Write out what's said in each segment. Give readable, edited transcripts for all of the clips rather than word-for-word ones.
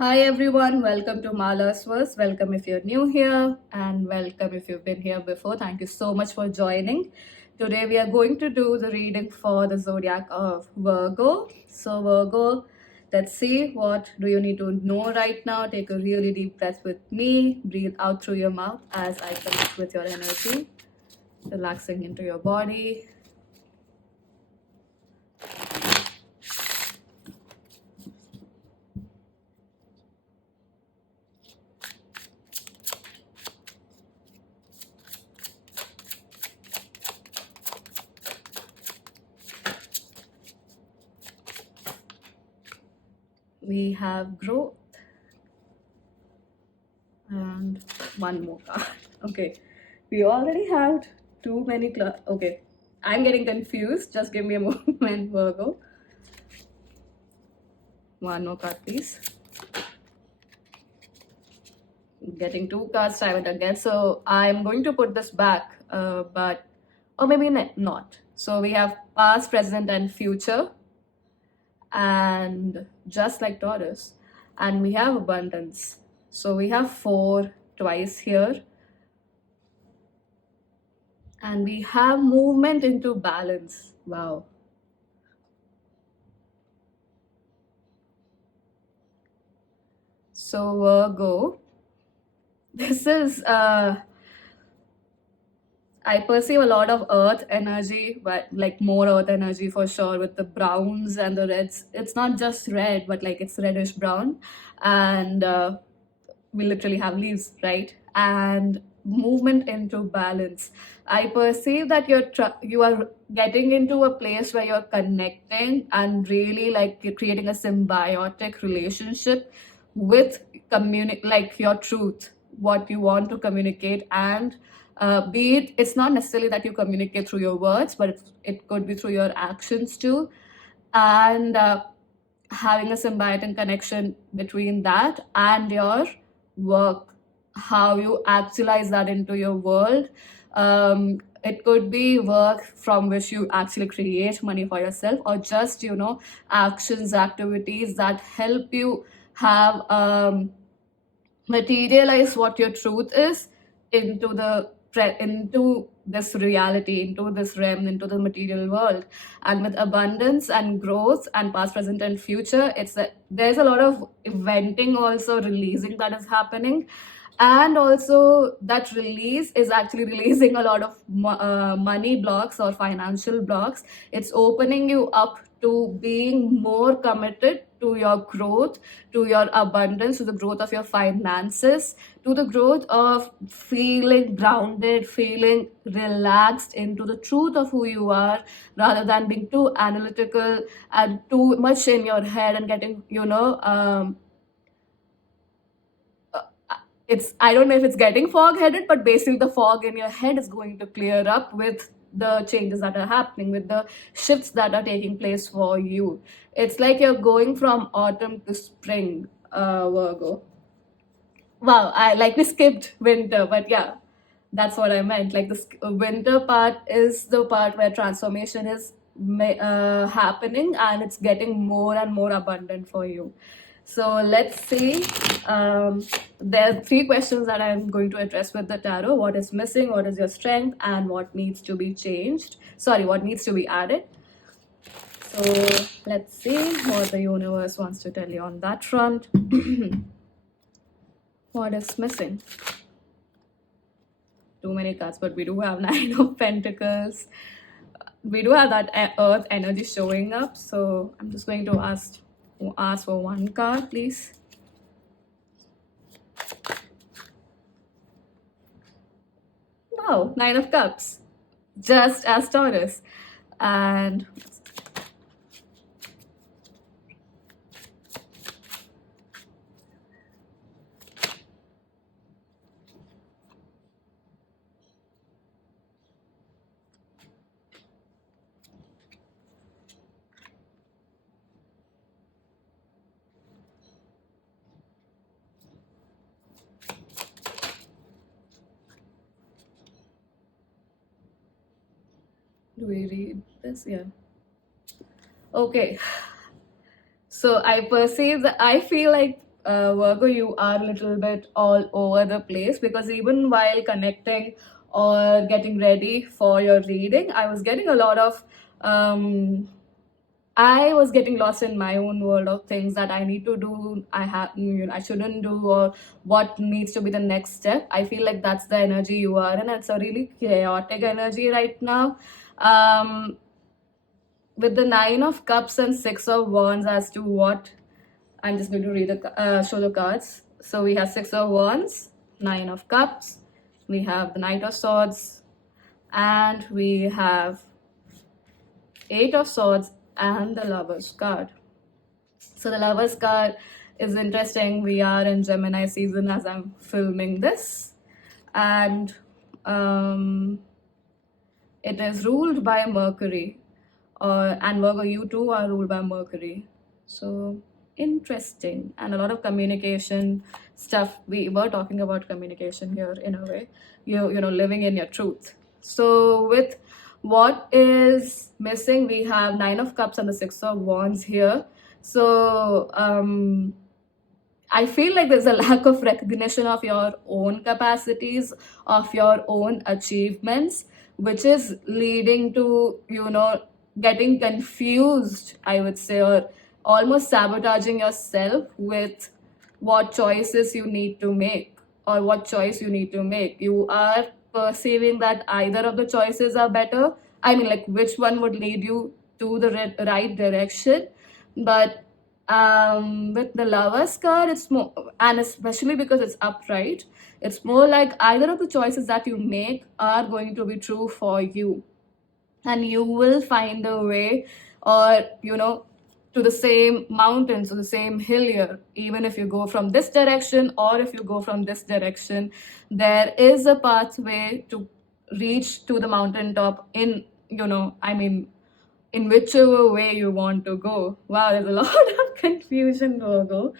Hi everyone, welcome to Mala's Verse. Welcome if you're new here, and welcome if you've been here before. Thank you so much for joining. Today we are going to do the reading for the zodiac of Virgo. So Virgo, let's see, what do you need to know right now. Take a really deep breath with me. Breathe out through your mouth as I connect with your energy, relaxing into your body. We have growth and one more card. Okay, we already have too many okay, I'm getting confused. Just give me a moment, Virgo. One more card, please. Getting two cards, try it again. So I'm going to put this back, but or maybe not. So we have past, present, and future, and just like Taurus, and we have abundance. So we have four twice here, and we have movement into balance. Wow. So Virgo, this is I perceive a lot of earth energy, but like more earth energy for sure, with the browns and the reds. It's not just red, but like it's reddish brown, and we literally have leaves, right? And movement into balance. I perceive that you are getting into a place where you're connecting and really like you're creating a symbiotic relationship with like your truth, what you want to communicate, and be it's not necessarily that you communicate through your words, but it could be through your actions too, and having a symbiotic connection between that and your work, how you actualize that into your world. It could be work from which you actually create money for yourself, or just actions, activities that help you have materialize what your truth is into into this reality, into this realm, into the material world. And with abundance and growth and past, present, and future, there's a lot of eventing, also releasing, that is happening. And also that release is actually releasing a lot of money blocks or financial blocks. It's opening you up to being more committed to your growth, to your abundance, to the growth of your finances, to the growth of feeling grounded, feeling relaxed into the truth of who you are, rather than being too analytical and too much in your head and getting it's, I don't know if it's getting fog-headed, but basically the fog in your head is going to clear up with the changes that are happening, with the shifts that are taking place for you. It's like you're going from autumn to spring, Virgo. Wow, I like we skipped winter, but yeah, that's what I meant. Like the winter part is the part where transformation is happening, and it's getting more and more abundant for you. So let's see. There are three questions that I'm going to address with the tarot. What is missing? What is your strength? And what needs to be changed? Sorry, what needs to be added? So let's see what the universe wants to tell you on that front. What is missing? Too many cards, but we do have Nine of Pentacles. We do have that earth energy showing up. So I'm just going to ask for one card, please. Wow, Nine of Cups, just as Taurus. And do we read this? Yeah. Okay. So I perceive that I feel like Virgo, you are a little bit all over the place, because even while connecting or getting ready for your reading, I was getting a lot of I was getting lost in my own world of things that I need to do, I shouldn't do, or what needs to be the next step. I feel like that's the energy you are in. It's a really chaotic energy right now. Um, with the Nine of Cups and Six of Wands, as to what I'm just going to show the cards. So we have Six of Wands, Nine of Cups, we have the Knight of Swords, and we have Eight of Swords and the Lover's card. So the Lover's card is interesting. We are in Gemini season as I'm filming this, and it is ruled by Mercury, and Virgo, you too are ruled by Mercury. So interesting, and a lot of communication stuff. We were talking about communication here in a way. You know, living in your truth. So with what is missing, we have Nine of Cups and the Six of Wands here. So I feel like there's a lack of recognition of your own capacities, of your own achievements, which is leading to, getting confused, I would say, or almost sabotaging yourself with what choices you need to make, or what choice you need to make. You are perceiving that either of the choices are better. I mean, like, which one would lead you to the right direction. But with the Lover's card, it's more, and especially because it's upright, it's more like either of the choices that you make are going to be true for you, and you will find a way, or to the same mountain, to the same hill here. Even if you go from this direction or if you go from this direction, there is a pathway to reach to the mountaintop in, in whichever way you want to go. Wow, there's a lot of confusion, Virgo.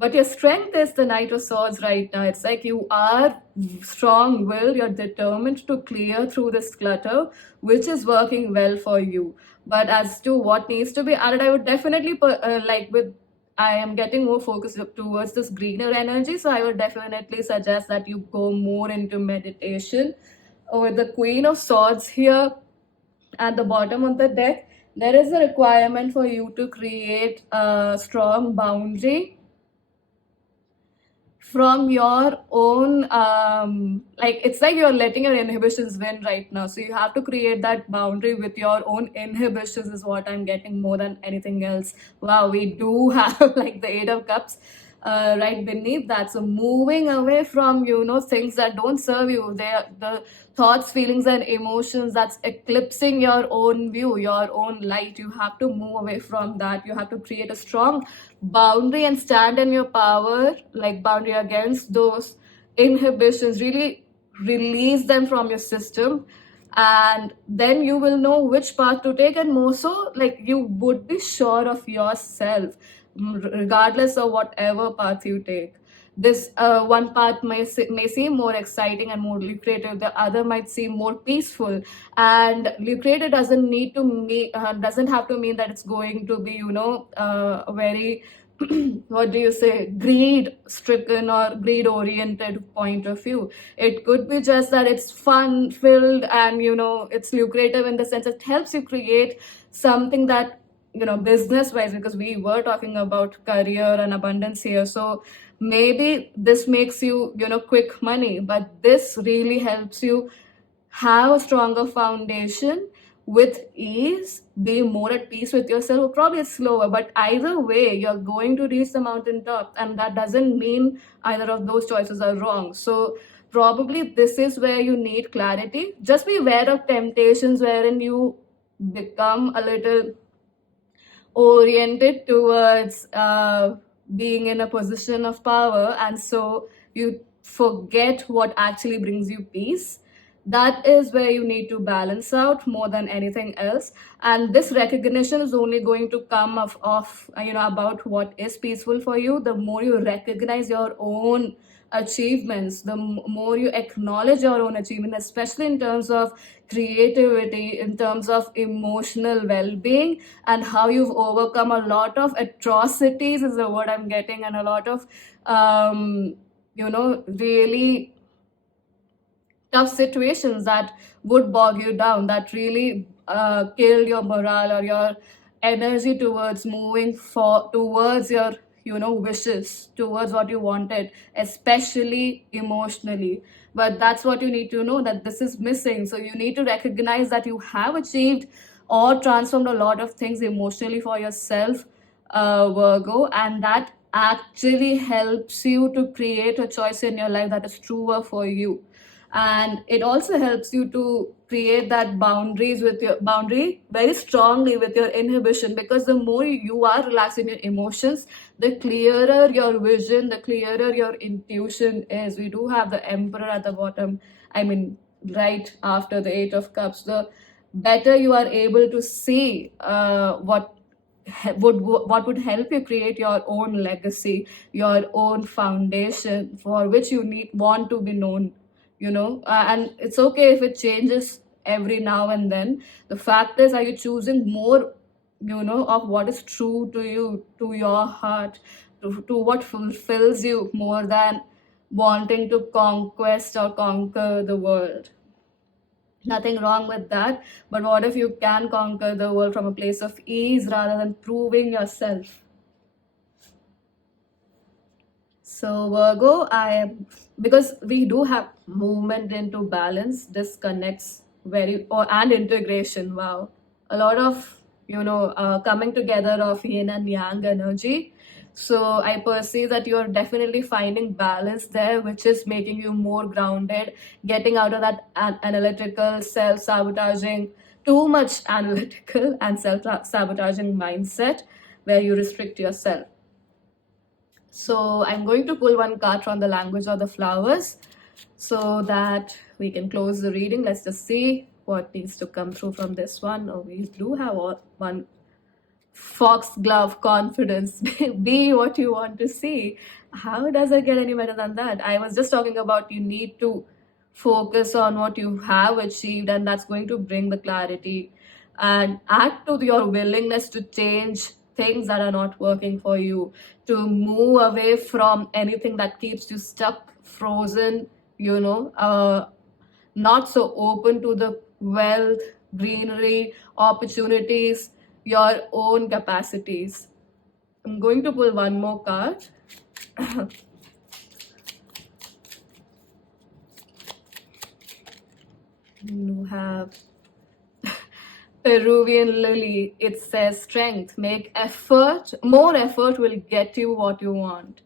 But your strength is the Knight of Swords right now. It's like you are strong-willed, you're determined to clear through this clutter, which is working well for you. But as to what needs to be added, I would definitely I am getting more focused towards this greener energy, so I would definitely suggest that you go more into meditation. With the Queen of Swords here at the bottom of the deck, there is a requirement for you to create a strong boundary from your own, it's like you're letting your inhibitions win right now. So you have to create that boundary with your own inhibitions, is what I'm getting more than anything else. Wow, we do have like the Eight of Cups right beneath that. So moving away from things that don't serve you, the thoughts, feelings, and emotions that's eclipsing your own view, your own light. You have to move away from that. You have to create a strong boundary and stand in your power, like boundary against those inhibitions. Really release them from your system, and then you will know which path to take, and more so, like, you would be sure of yourself regardless of whatever path you take. This one path may seem more exciting and more lucrative, the other might seem more peaceful. And lucrative doesn't have to mean that it's going to be a very what do you say, greed stricken or greed oriented point of view. It could be just that it's fun filled, and it's lucrative in the sense it helps you create something that, business wise, because we were talking about career and abundance here. So maybe this makes you quick money, but this really helps you have a stronger foundation with ease, be more at peace with yourself. Probably it's slower, but either way, you're going to reach the mountaintop, and that doesn't mean either of those choices are wrong. So probably this is where you need clarity. Just be aware of temptations wherein you become a little oriented towards being in a position of power, and so you forget what actually brings you peace. That is where you need to balance out more than anything else. And this recognition is only going to come of about what is peaceful for you. The more you recognize your own achievements, the more you acknowledge your own achievement, especially in terms of creativity, in terms of emotional well-being, and how you've overcome a lot of atrocities is the word I'm getting, and a lot of really tough situations that would bog you down, that really kill your morale or your energy towards moving towards your wishes, towards what you wanted, especially emotionally. But that's what you need to know, that this is missing. So you need to recognize that you have achieved or transformed a lot of things emotionally for yourself, Virgo, and that actually helps you to create a choice in your life that is truer for you. And it also helps you to create that boundary very strongly with your inhibition, because the more you are relaxed in your emotions, the clearer your vision, the clearer your intuition is. We do have the Emperor at the bottom, I mean, right after the Eight of Cups. The better you are able to see what would help you create your own legacy, your own foundation for which you want to be known, and it's okay if it changes every now and then. The fact is, are you choosing more of what is true to you, to your heart, to what fulfills you, more than wanting to conquest or conquer the world? Nothing wrong with that, but what if you can conquer the world from a place of ease rather than proving yourself? So Virgo, because we do have movement into balance, disconnects and integration. Wow, a lot of coming together of yin and yang energy. So I perceive that you're definitely finding balance there, which is making you more grounded, getting out of that analytical, self-sabotaging, too much analytical and self-sabotaging mindset where you restrict yourself. So I'm going to pull one card from the language of the flowers so that we can close the reading. Let's just see what needs to come through from this one. Oh, we do have one foxglove confidence. Be what you want to see. How does it get any better than that? I was just talking about you need to focus on what you have achieved, and that's going to bring the clarity, and add to your willingness to change things that are not working for you, to move away from anything that keeps you stuck, frozen, not so open to the wealth, greenery, opportunities, your own capacities. I'm going to pull one more card. You have Peruvian lily. It says strength. Make effort. More effort will get you what you want.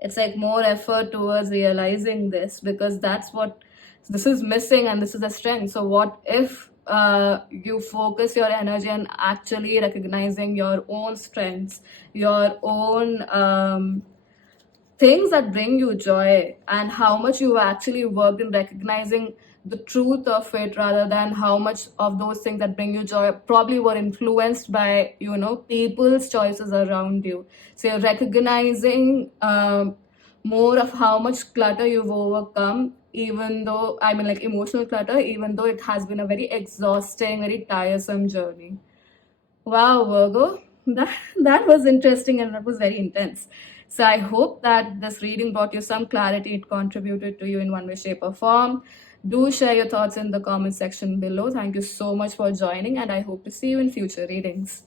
It's like more effort towards realizing this, because this is missing, and this is the strength. So what if you focus your energy on actually recognizing your own strengths, your own things that bring you joy, and how much you've actually worked in recognizing the truth of it, rather than how much of those things that bring you joy probably were influenced by people's choices around you. So you're recognizing more of how much clutter you've overcome, even though, I mean, like emotional clutter, even though it has been a very exhausting, very tiresome journey. Wow, Virgo, that was interesting, and that was very intense. So I hope that this reading brought you some clarity. It contributed to you in one way, shape, or form. Do share your thoughts in the comment section below. Thank you so much for joining, and I hope to see you in future readings.